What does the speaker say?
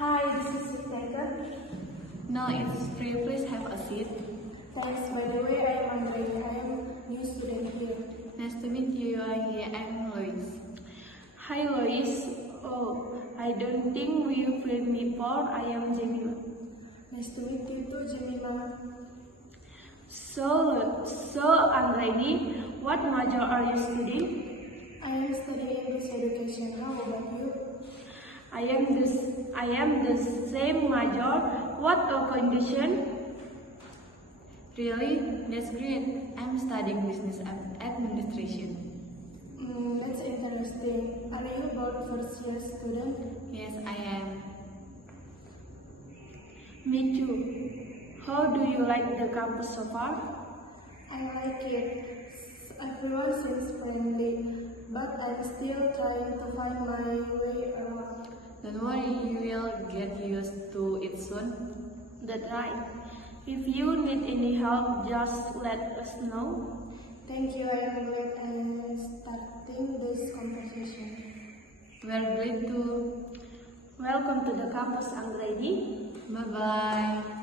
Hi, this is Taker. No, it's free. Please have a seat. Thanks. By the way, I am Andre. I am new student here. Nice to meet you. You are here. I'm Lois. Hi, Lois. Oh, I don't think we've met before. I am Jemima. Nice to meet you too, Jemima. So Andre, what major are you studying? I am studying English education. How about you? I am the same major. What a condition? Really? That's great. I'm studying business administration. That's interesting. Are you both first year student? Yes, I am. Me too. How do you like the campus so far? I like it. Everyone seems friendly, but I'm still trying to find my way around. Don't worry, you will get used to it soon. That's right. If you need any help, just let us know. Thank you. I am glad I'm starting this conversation. We're glad to. Welcome to the campus, Anggreni. Bye-bye.